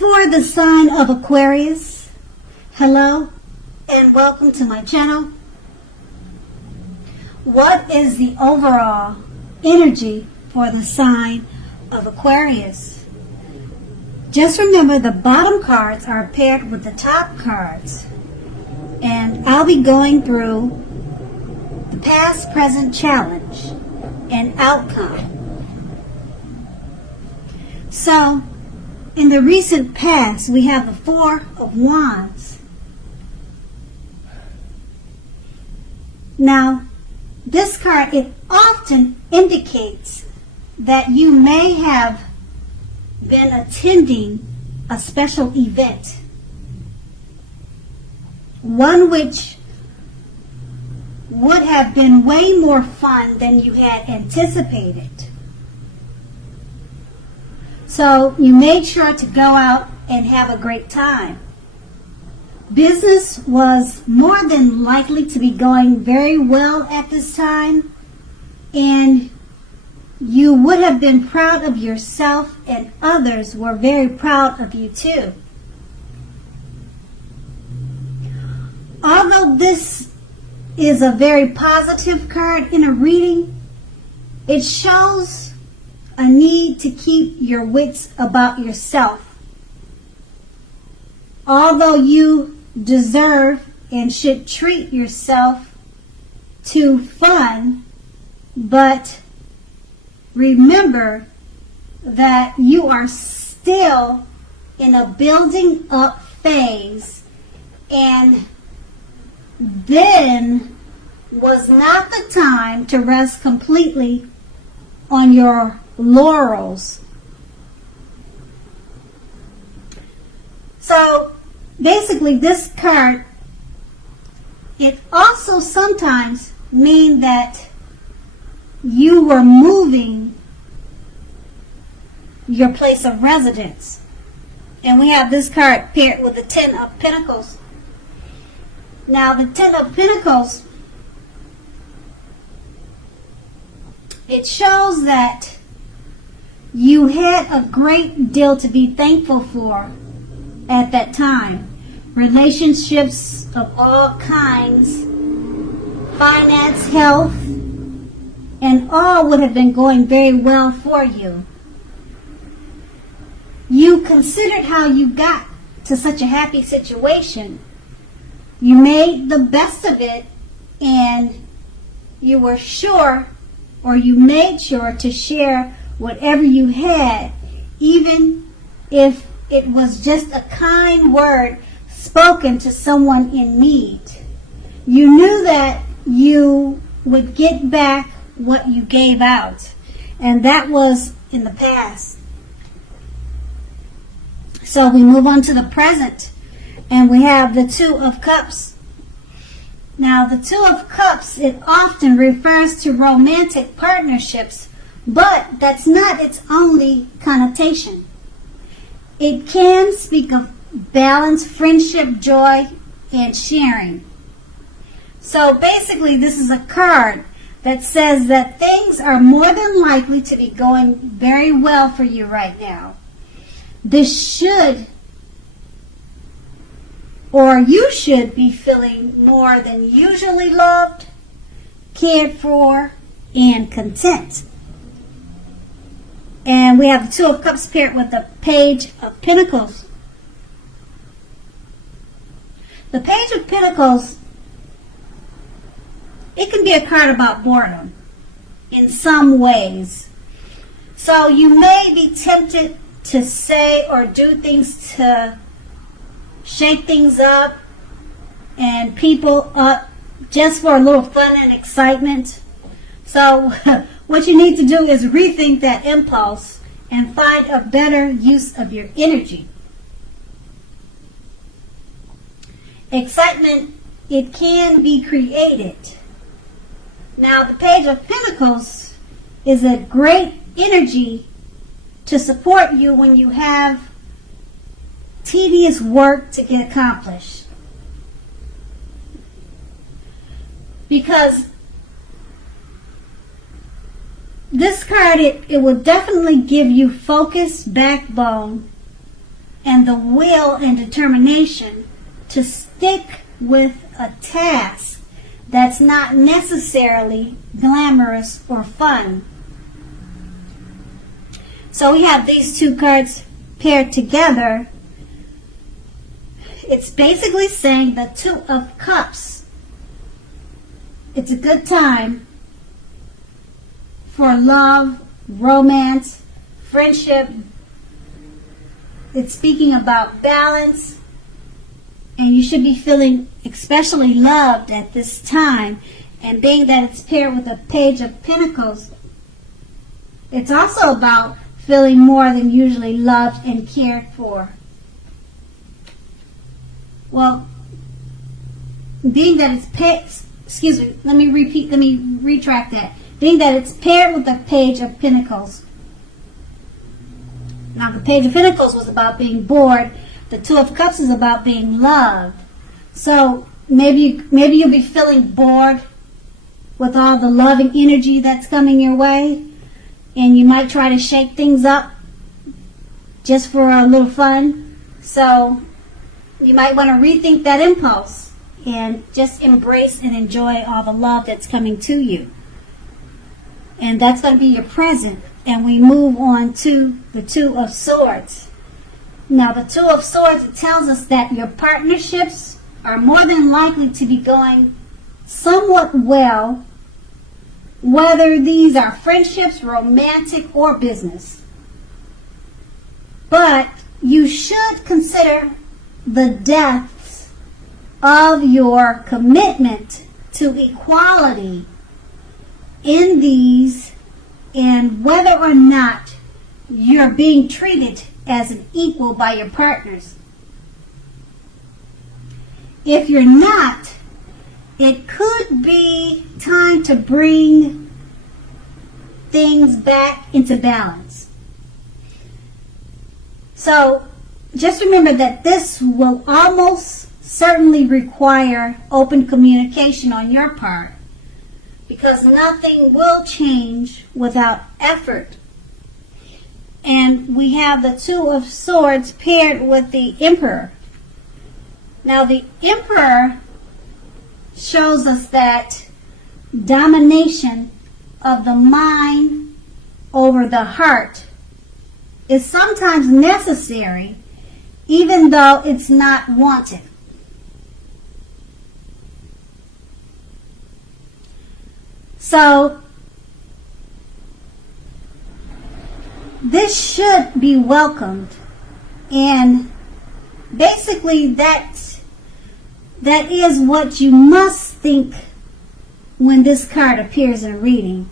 For the sign of Aquarius, hello and welcome to my channel. What is the overall energy for the sign of Aquarius? Just remember the bottom cards are paired with the top cards, and I'll be going through the past, present challenge and outcome. So, in the recent past, we have the Four of Wands. Now, this card, it often indicates that you may have been attending a special event, one which would have been way more fun than you had anticipated. So you made sure to go out and have a great time. Business was more than likely to be going very well at this time, and you would have been proud of yourself, and others were very proud of you too. Although this is a very positive card in a reading, it shows a need to keep your wits about yourself. Although you deserve and should treat yourself to fun, but remember that you are still in a building up phase, and then was not the time to rest completely on your laurels. So basically this card, it also sometimes means that you were moving your place of residence. And we have this card paired with the Ten of Pentacles. Now the Ten of Pentacles, it shows that you had a great deal to be thankful for at that time. Relationships of all kinds, finance, health, and all would have been going very well for you. You considered how you got to such a happy situation. You made the best of it, and you were sure, or you made sure to share whatever you had, even if it was just a kind word spoken to someone in need. You knew that you would get back what you gave out, and that was in the past. So we move on to the present, and we have the Two of Cups. Now the Two of Cups, it often refers to romantic partnerships, but that's not its only connotation. It can speak of balance, friendship, joy, and sharing. So basically this is a card that says that things are more than likely to be going very well for you right now. This should, or you should be feeling more than usually loved, cared for, and content. And we have the Two of Cups paired with the Page of Pentacles. The Page of Pentacles, it can be a card about boredom in some ways. So you may be tempted to say or do things to shake things up and people up just for a little fun and excitement. So what you need to do is rethink that impulse and find a better use of your energy. Excitement, it can be created. Now the Page of Pentacles is a great energy to support you when you have tedious work to get accomplished. Because this card, it will definitely give you focus, backbone, and the will and determination to stick with a task that's not necessarily glamorous or fun. So we have these two cards paired together. It's basically saying the Two of Cups. It's a good time for love, romance, friendship. It's speaking about balance, and you should be feeling especially loved at this time. And being that it's paired with a Page of Pentacles, it's also about feeling more than usually loved and cared for. Well, being that it's paired, let me retract that. Being that it's paired with the Page of Pentacles. Now, the Page of Pentacles was about being bored. The Two of Cups is about being loved. So maybe you'll be feeling bored with all the loving energy that's coming your way, and you might try to shake things up just for a little fun. So you might want to rethink that impulse and just embrace and enjoy all the love that's coming to you. And that's going to be your present. And we move on to the Two of Swords. Now, the Two of Swords, it tells us that your partnerships are more than likely to be going somewhat well, whether these are friendships, romantic, or business. But you should consider the depths of your commitment to equality in these, and whether or not you're being treated as an equal by your partners. If you're not, it could be time to bring things back into balance. So just remember that this will almost certainly require open communication on your part, because nothing will change without effort. And we have the Two of Swords paired with the Emperor. Now, the Emperor shows us that domination of the mind over the heart is sometimes necessary, even though it's not wanted. So, this should be welcomed, and basically that is what you must think when this card appears in a reading.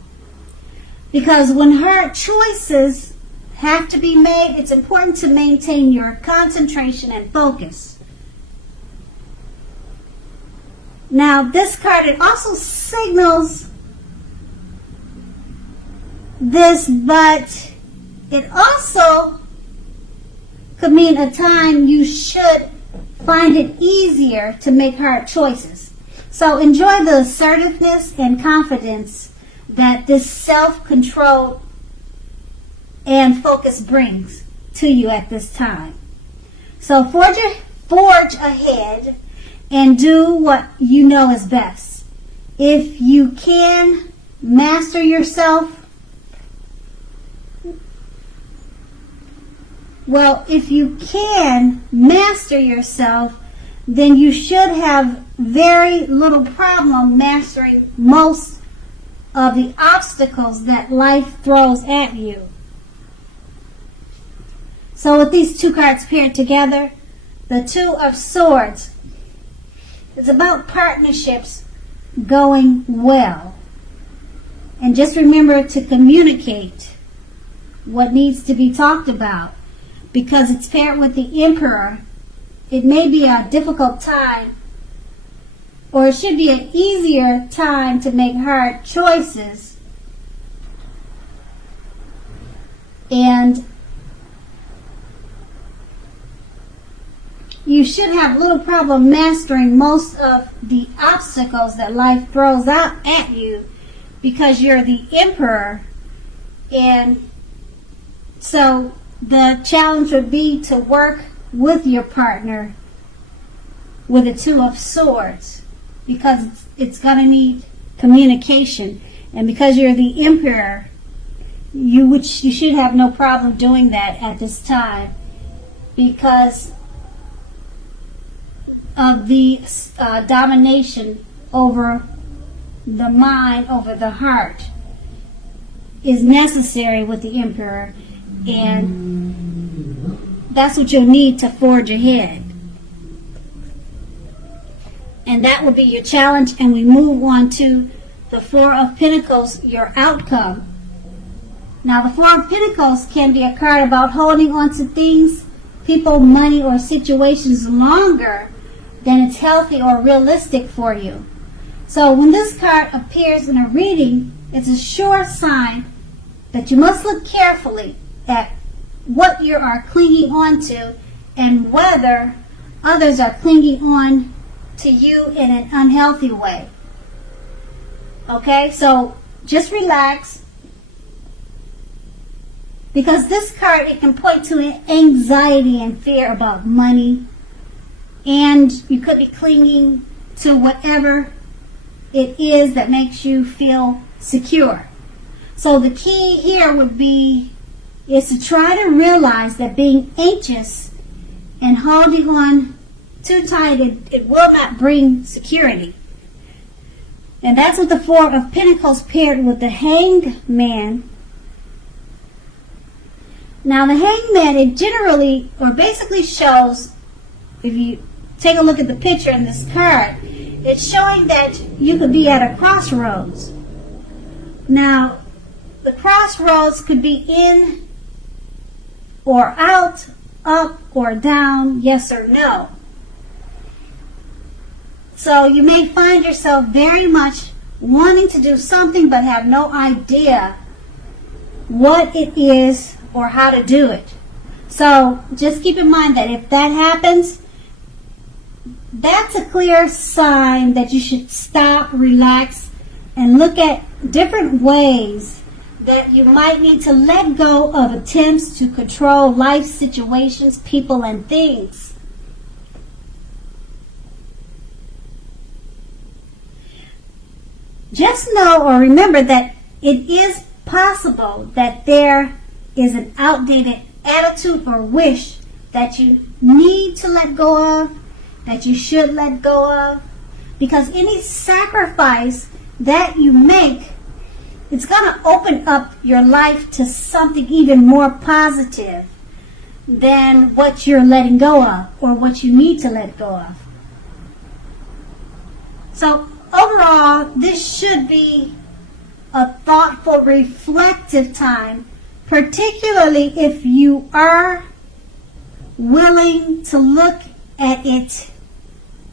Because when hard choices have to be made, it's important to maintain your concentration and focus. Now, this card, it also signals this, but it also could mean a time you should find it easier to make hard choices. So enjoy the assertiveness and confidence that this self-control and focus brings to you at this time. So forge ahead and do what you know is best. If you can master yourself, then you should have very little problem mastering most of the obstacles that life throws at you. So with these two cards paired together, the Two of Swords, it's about partnerships going well. And just remember to communicate what needs to be talked about. Because it's paired with the Emperor, it may be a difficult time, or it should be an easier time to make hard choices. And you should have little problem mastering most of the obstacles that life throws out at you, because you're the Emperor. And so the challenge would be to work with your partner with the Two of Swords, because it's going to need communication. And because you're the Emperor, you should have no problem doing that at this time, because of the domination over the mind, over the heart, is necessary with the Emperor, and that's what you'll need to forge ahead. And that will be your challenge, and we move on to the Four of Pentacles, your outcome. Now, the Four of Pentacles can be a card about holding on to things, people, money, or situations longer than it's healthy or realistic for you. So when this card appears in a reading, it's a sure sign that you must look carefully at what you are clinging on to and whether others are clinging on to you in an unhealthy way. Okay, so just relax, because this card, it can point to anxiety and fear about money, and you could be clinging to whatever it is that makes you feel secure. So the key here is to try to realize that being anxious and holding on too tight, it will not bring security. And that's what the Four of Pentacles paired with the Hanged Man. Now the Hanged Man, it generally, or basically shows, if you take a look at the picture in this card, it's showing that you could be at a crossroads. Now, the crossroads could be in or out, up or down, yes or no. So you may find yourself very much wanting to do something but have no idea what it is or how to do it. So just keep in mind that if that happens, that's a clear sign that you should stop, relax, and look at different ways that you might need to let go of attempts to control life situations, people, and things. Just know or remember that it is possible that there is an outdated attitude or wish that you need to let go of, that you should let go of, because any sacrifice that you make, it's going to open up your life to something even more positive than what you're letting go of or what you need to let go of. So overall, this should be a thoughtful, reflective time, particularly if you are willing to look at it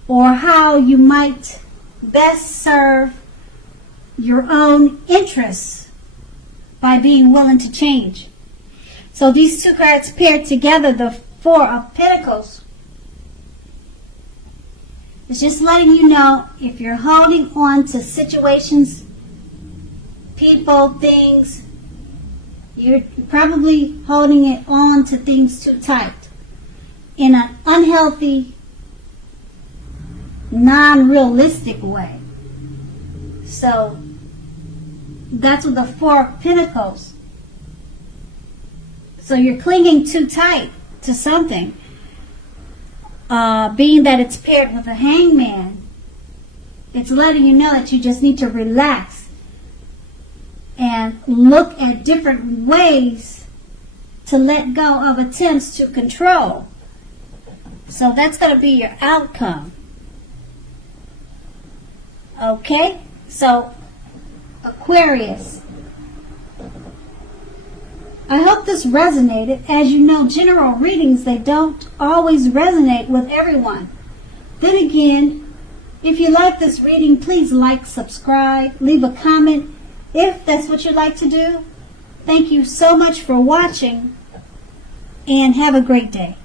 or how you might best serve your own interests by being willing to change. So these two cards paired together, the Four of Pentacles, it's just letting you know if you're holding on to situations, people, things, you're probably holding it on to things too tight in an unhealthy, non-realistic way. So that's with the Four of Pentacles. So you're clinging too tight to something. Being that it's paired with a Hangman, it's letting you know that you just need to relax and look at different ways to let go of attempts to control. So that's going to be your outcome. Okay? So, Aquarius, I hope this resonated. As you know, general readings, they don't always resonate with everyone. Then again, if you like this reading, please like, subscribe, leave a comment if that's what you'd like to do. Thank you so much for watching, and have a great day.